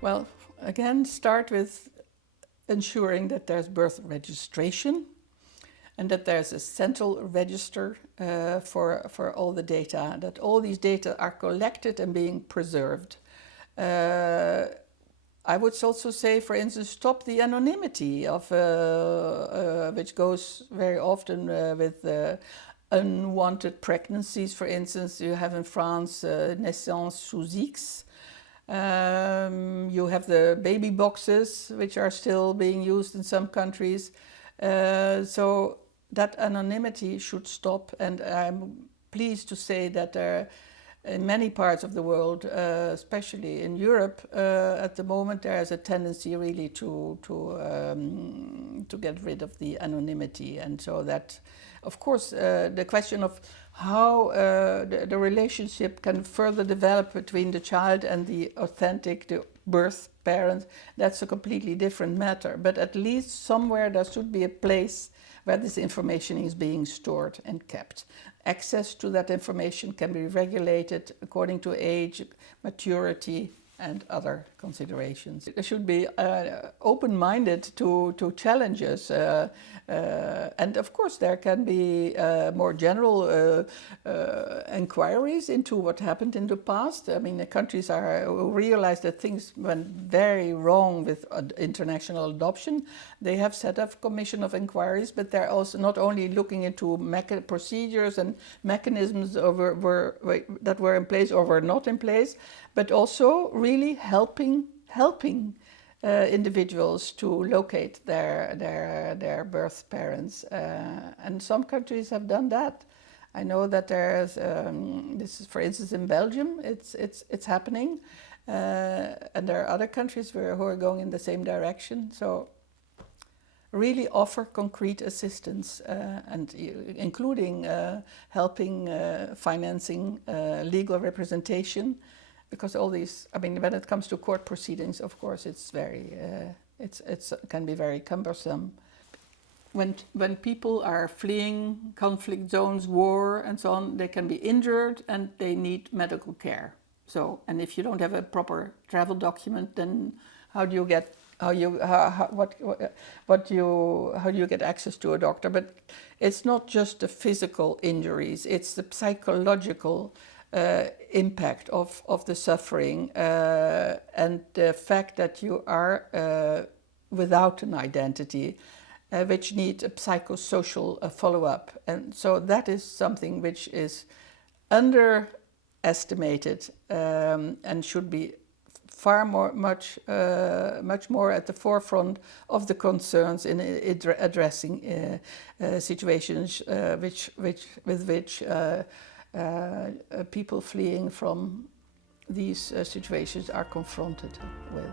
Well, again, start with ensuring that there's birth registration and that there's a central register for all the data, that all these data are collected and being preserved. I would also say, for instance, stop the anonymity of which goes very often with unwanted pregnancies. For instance, you have in France naissance sous X. You have the baby boxes, which are still being used in some countries. So that anonymity should stop, and I'm pleased to say that in many parts of the world, especially in Europe, at the moment there is a tendency really to get rid of the anonymity, and so that, of course, the question of how the relationship can further develop between the child and the birth parent, that's a completely different matter. But at least somewhere there should be a place where this information is being stored and kept. Access to that information can be regulated according to age, maturity, and other considerations. It should be open-minded to challenges, and of course there can be more general inquiries into what happened in the past. I mean, the countries realize that things went very wrong with international adoption. They have set up a commission of inquiries, but they're also not only looking into procedures and mechanisms that were in place or were not in place, but also really helping individuals to locate their birth parents, and some countries have done that. I know that there's this is, for instance, in Belgium, it's happening, and there are other countries who are going in the same direction. So really offer concrete assistance, and including helping financing legal representation. Because all these, I mean, when it comes to court proceedings, of course, it's very, it can be very cumbersome. When people are fleeing conflict zones, war, and so on, they can be injured and they need medical care. So, and if you don't have a proper travel document, then how do you get access to a doctor? But it's not just the physical injuries; it's the psychological impact of the suffering, and the fact that you are without an identity, which needs a psychosocial follow-up. And so that is something which is underestimated and should be much more at the forefront of the concerns in addressing situations with which people fleeing from these situations are confronted with.